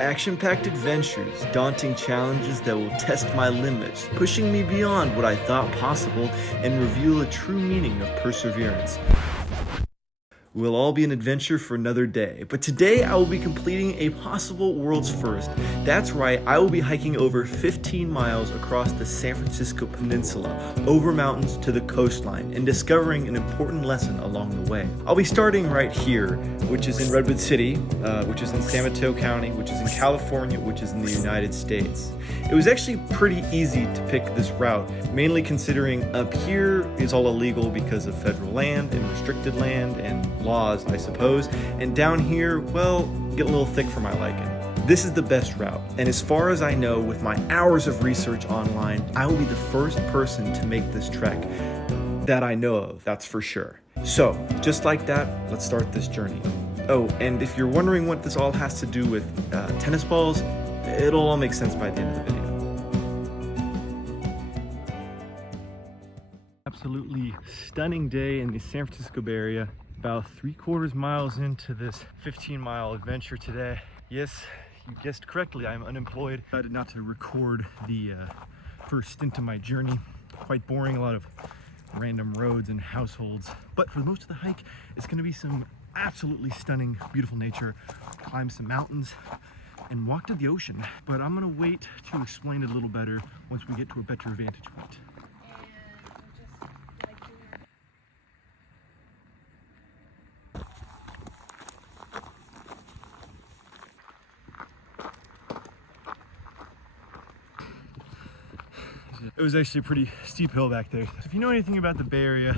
Action-packed adventures, daunting challenges that will test my limits, pushing me beyond what I thought possible and reveal a true meaning of perseverance. We'll all be an adventure for another day, but today I will be completing a possible world's first. That's right, I will be hiking over 15 miles across the San Francisco Peninsula, over mountains to the coastline, and discovering an important lesson along the way. I'll be starting right here, which is in Redwood City, which is in San Mateo County, which is in California, which is in the United States. It was actually pretty easy to pick this route, mainly considering up here is all illegal because of federal land and restricted land and laws, I suppose, and down here, well, get a little thick for my liking. This is the best route, and as far as I know, with my hours of research online, I will be the first person to make this trek that I know of, that's for sure. So, just like that, let's start this journey. Oh, and if you're wondering what this all has to do with tennis balls, it'll all make sense by the end of the video. Absolutely stunning day in the San Francisco Bay Area. About 3/4 miles into this 15-mile adventure today. Yes, you guessed correctly, I'm unemployed. I decided not to record the first stint of my journey. Quite boring, a lot of random roads and households. But for most of the hike, it's gonna be some absolutely stunning, beautiful nature. Climb some mountains and walk to the ocean. But I'm gonna wait to explain it a little better once we get to a better vantage point. It was actually a pretty steep hill back there. If you know anything about the Bay Area,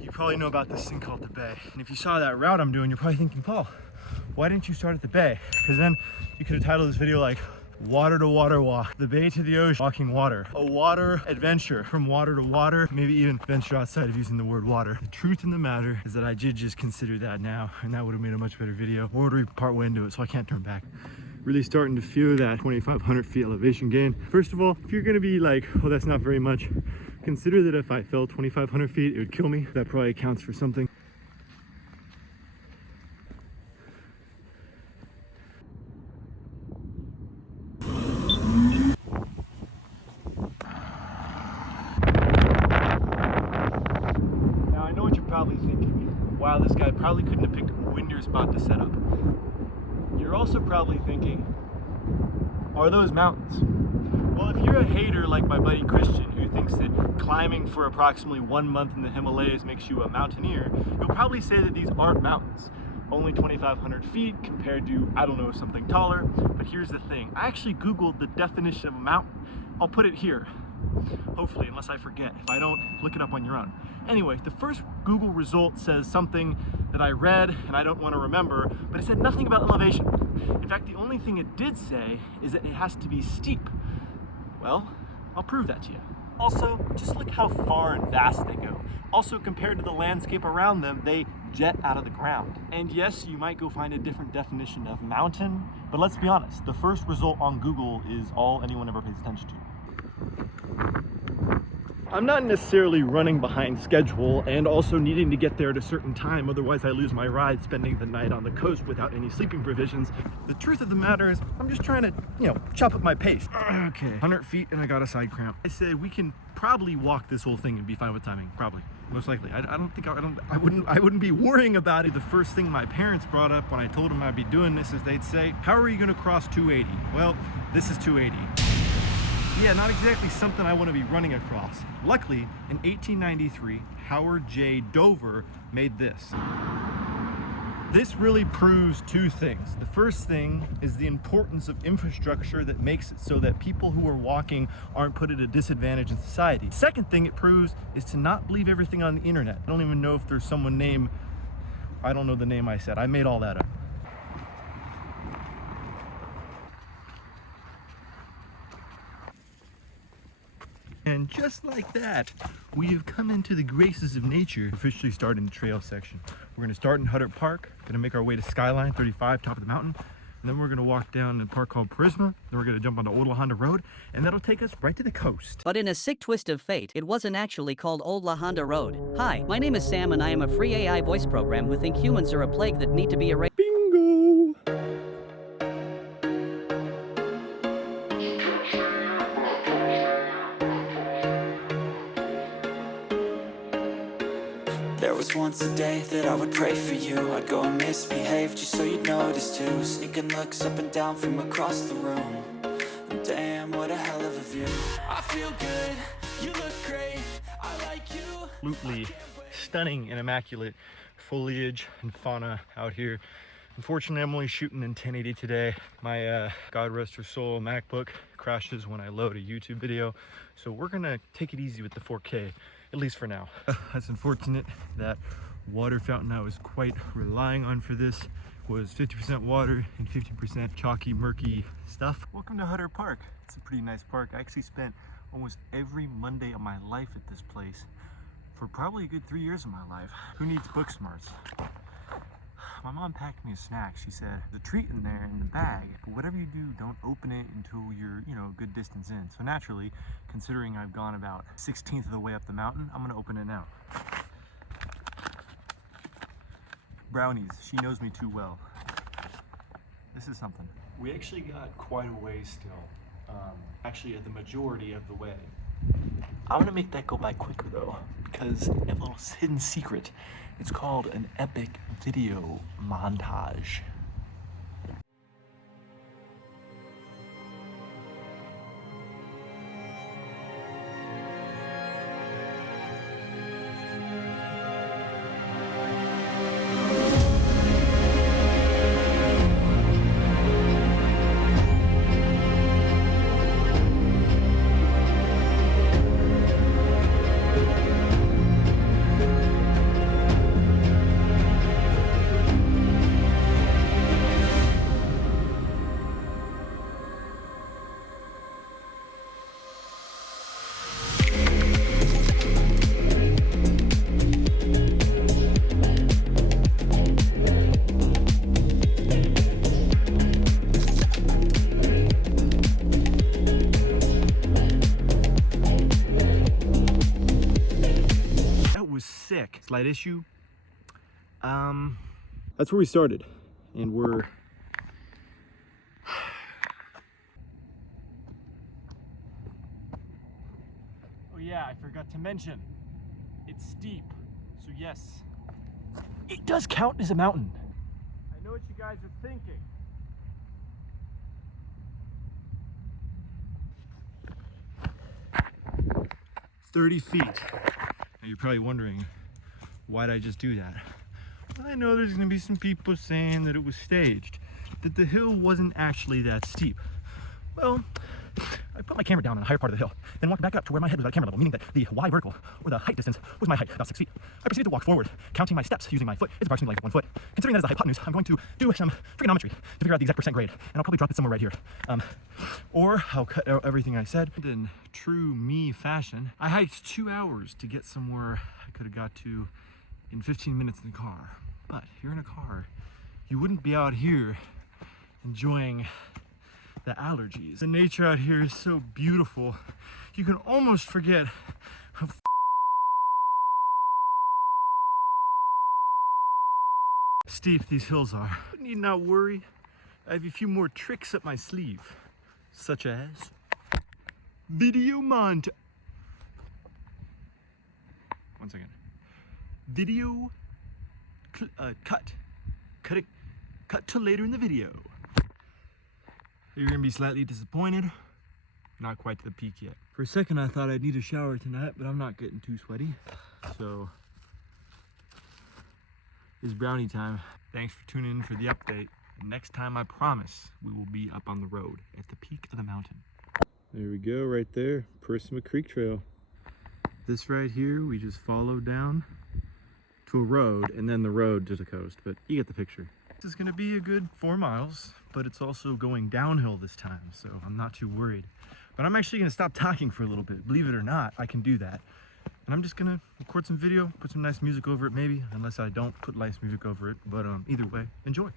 you probably know about this thing called the Bay. And if you saw that route I'm doing, you're probably thinking, Paul, why didn't you start at the Bay? Because then you could have titled this video like, water to water walk, the bay to the ocean, walking water. A water adventure from water to water, maybe even venture outside of using the word water. The truth in the matter is that I did just consider that now, and that would have made a much better video. We're already partway into it, so I can't turn back. Really starting to feel that 2,500 feet elevation gain. First of all, if you're gonna be like, oh, that's not very much, consider that if I fell 2,500 feet, it would kill me. That probably accounts for something. Now I know what you're probably thinking. Wow, this guy probably couldn't have picked a windier spot to set up. You're also probably thinking, are those mountains? Well, if you're a hater like my buddy Christian, who thinks that climbing for approximately 1 month in the Himalayas makes you a mountaineer, you'll probably say that these aren't mountains. Only 2,500 feet compared to, I don't know, something taller. But here's the thing, I actually Googled the definition of a mountain. I'll put it here. Hopefully, unless I forget. If I don't, look it up on your own. Anyway, the first Google result says something that I read and I don't want to remember, but it said nothing about elevation. In fact, the only thing it did say is that it has to be steep. Well, I'll prove that to you. Also, just look how far and vast they go. Also, compared to the landscape around them, they jet out of the ground. And yes, you might go find a different definition of mountain, but let's be honest, the first result on Google is all anyone ever pays attention to. I'm not necessarily running behind schedule and also needing to get there at a certain time, otherwise I lose my ride spending the night on the coast without any sleeping provisions. The truth of the matter is I'm just trying to, chop up my pace. Okay, 100 feet and I got a side cramp. I said we can probably walk this whole thing and be fine with timing, probably. Most likely. I wouldn't be worrying about it. The first thing my parents brought up when I told them I'd be doing this is they'd say, how are you gonna cross 280? Well, this is 280. Yeah, not exactly something I want to be running across. Luckily, in 1893, Howard J. Dover made this. This really proves two things. The first thing is the importance of infrastructure that makes it so that people who are walking aren't put at a disadvantage in society. Second thing it proves is to not believe everything on the internet. I don't even know if there's someone named, I don't know the name I said. I made all that up. And just like that, we have come into the graces of nature, officially starting the trail section. We're gonna start in Hutter Park, gonna make our way to Skyline 35, top of the mountain, and then we're gonna walk down a park called Prisma, then we're gonna jump onto Old La Honda Road, and that'll take us right to the coast. But in a sick twist of fate, it wasn't actually called Old La Honda Road. Hi, my name is Sam and I am a free AI voice program who think humans are a plague that need to be erased. Bingo! was once a day that I would pray for you. I'd go and misbehave just so you'd notice too. Sneaking looks up and down from across the room. And damn, what a hell of a view. I feel good, you look great, I like you. Absolutely stunning and immaculate foliage and fauna out here. Unfortunately, I'm only shooting in 1080 today. My God rest her soul MacBook crashes when I load a YouTube video, so we're gonna take it easy with the 4K, at least for now. That's unfortunate. That water fountain I was quite relying on for this was 50% water and 50% chalky, murky stuff. Welcome to Hutter Park. It's a pretty nice park. I actually spent almost every Monday of my life at this place for probably a good 3 years of my life. Who needs book smarts? My mom packed me a snack. She said, the treat in there in the bag, but whatever you do, don't open it until you're, a good distance in. So naturally, considering I've gone about 1/16 of the way up the mountain, I'm gonna open it now. Brownies, she knows me too well. This is something. We actually got quite a ways still. Actually, the majority of the way. I'm gonna make that go by quicker though, because I have a little hidden secret. It's called an epic video montage. Sick. Slight issue. That's where we started, and we're oh yeah, I forgot to mention it's steep, so yes, it does count as a mountain. I know what you guys are thinking. "30 feet. Now you're probably wondering, why'd I just do that? Well, I know there's gonna be some people saying that it was staged, that the hill wasn't actually that steep. Well, I put my camera down on the higher part of the hill, then walked back up to where my head was at camera level, meaning that the Y vertical, or the height distance, was my height, about 6 feet. I proceeded to walk forward, counting my steps using my foot. It's approximately like 1 foot. Considering that as the hypotenuse, I'm going to do some trigonometry to figure out the exact percent grade, and I'll probably drop it somewhere right here. Or I'll cut out everything I said. In true me fashion, I hiked 2 hours to get somewhere I could have got to in 15 minutes in the car. But if you're in a car, you wouldn't be out here enjoying the allergies. The nature out here is so beautiful, you can almost forget how steep these hills are. But need not worry, I have a few more tricks up my sleeve, such as video montage. One second. Video cut to later in the video. You're gonna be slightly disappointed. Not quite to the peak yet. For a second I thought I'd need a shower tonight, but I'm not getting too sweaty. So it's brownie time. Thanks for tuning in for the update. Next time I promise we will be up on the road at the peak of the mountain. There we go, right there, Purisima Creek Trail. This right here, we just followed down to a road, and then the road to the coast, but you get the picture. This is gonna be a good 4 miles, but it's also going downhill this time, so I'm not too worried. But I'm actually gonna stop talking for a little bit. Believe it or not, I can do that. And I'm just gonna record some video, put some nice music over it maybe, unless I don't put nice music over it. But either way, enjoy.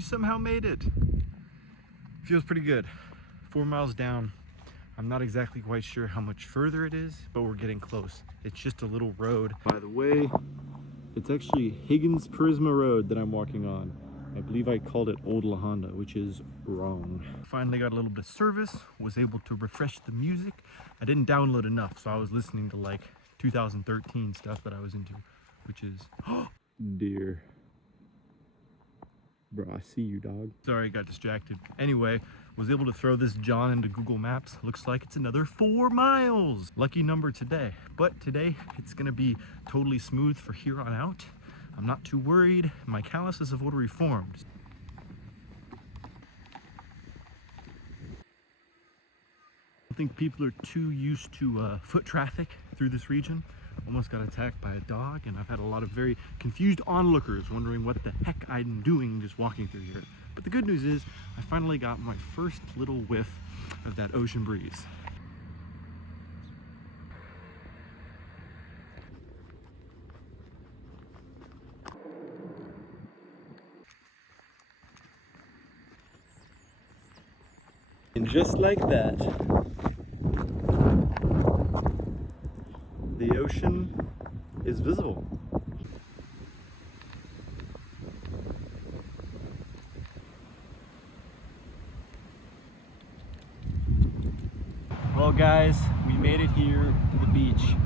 we somehow made it. Feels pretty good. 4 miles down. I'm not exactly quite sure how much further it is, but we're getting close. It's just a little road. By the way, it's actually Higgins Prisma Road that I'm walking on. I believe I called it Old La Honda, which is wrong. Finally got a little bit of service, was able to refresh the music. I didn't download enough, so I was listening to like 2013 stuff that I was into, which is, deer. Bro, I see you, dog. Sorry, got distracted. Anyway, was able to throw this John into Google Maps. Looks like it's another 4 miles. Lucky number today. But today, it's gonna be totally smooth for here on out. I'm not too worried. My calluses have already formed. I think people are too used to foot traffic through this region. Almost got attacked by a dog, and I've had a lot of very confused onlookers wondering what the heck I'm doing just walking through here. But the good news is I finally got my first little whiff of that ocean breeze. And just like that, the ocean is visible. Well guys, we made it here to the beach.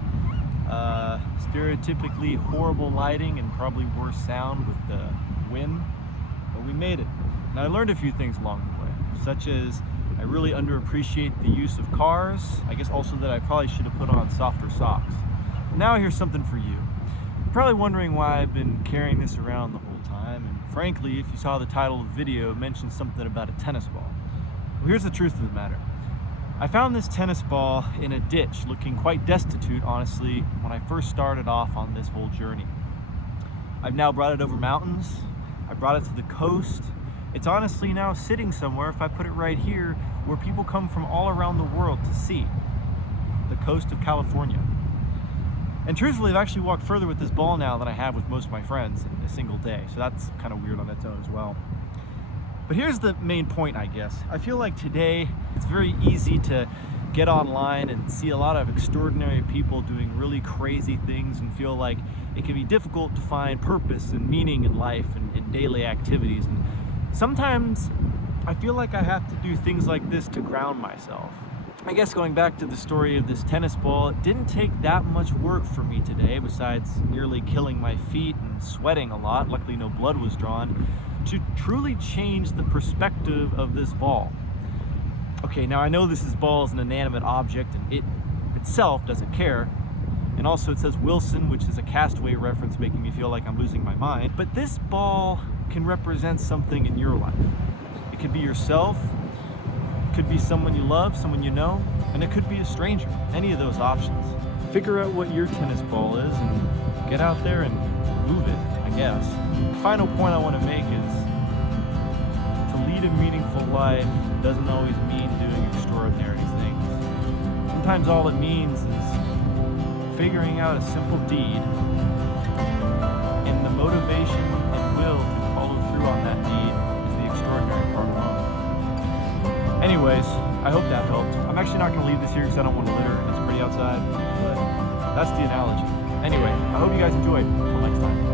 Stereotypically horrible lighting and probably worse sound with the wind, but we made it. And I learned a few things along the way, such as I really underappreciate the use of cars. I guess also that I probably should have put on softer socks. Now here's something for you. You're probably wondering why I've been carrying this around the whole time, and frankly, if you saw the title of the video, it mentioned something about a tennis ball. Well, here's the truth of the matter. I found this tennis ball in a ditch, looking quite destitute, honestly, when I first started off on this whole journey. I've now brought it over mountains. I brought it to the coast. It's honestly now sitting somewhere, if I put it right here, where people come from all around the world to see. The coast of California. And truthfully, I've actually walked further with this ball now than I have with most of my friends in a single day. So that's kind of weird on its own as well. But here's the main point, I guess. I feel like today, it's very easy to get online and see a lot of extraordinary people doing really crazy things and feel like it can be difficult to find purpose and meaning in life and in daily activities. And sometimes I feel like I have to do things like this to ground myself. I guess going back to the story of this tennis ball, it didn't take that much work for me today, besides nearly killing my feet and sweating a lot, luckily no blood was drawn, to truly change the perspective of this ball. Okay, now I know this ball is an inanimate object and it itself doesn't care. And also it says Wilson, which is a Castaway reference making me feel like I'm losing my mind. But this ball can represent something in your life. It could be yourself, it could be someone you love, someone you know, and it could be a stranger. Any of those options. Figure out what your tennis ball is and get out there and move it, I guess. The final point I want to make is to lead a meaningful life doesn't always mean doing extraordinary things. Sometimes all it means is figuring out a simple deed and the motivation and will to follow through on that deed is the extraordinary part alone. Anyways, I hope that helped. I'm actually not going to leave this here because I don't want to litter. It's pretty outside, but that's the analogy. Anyway, I hope you guys enjoyed. Until next time.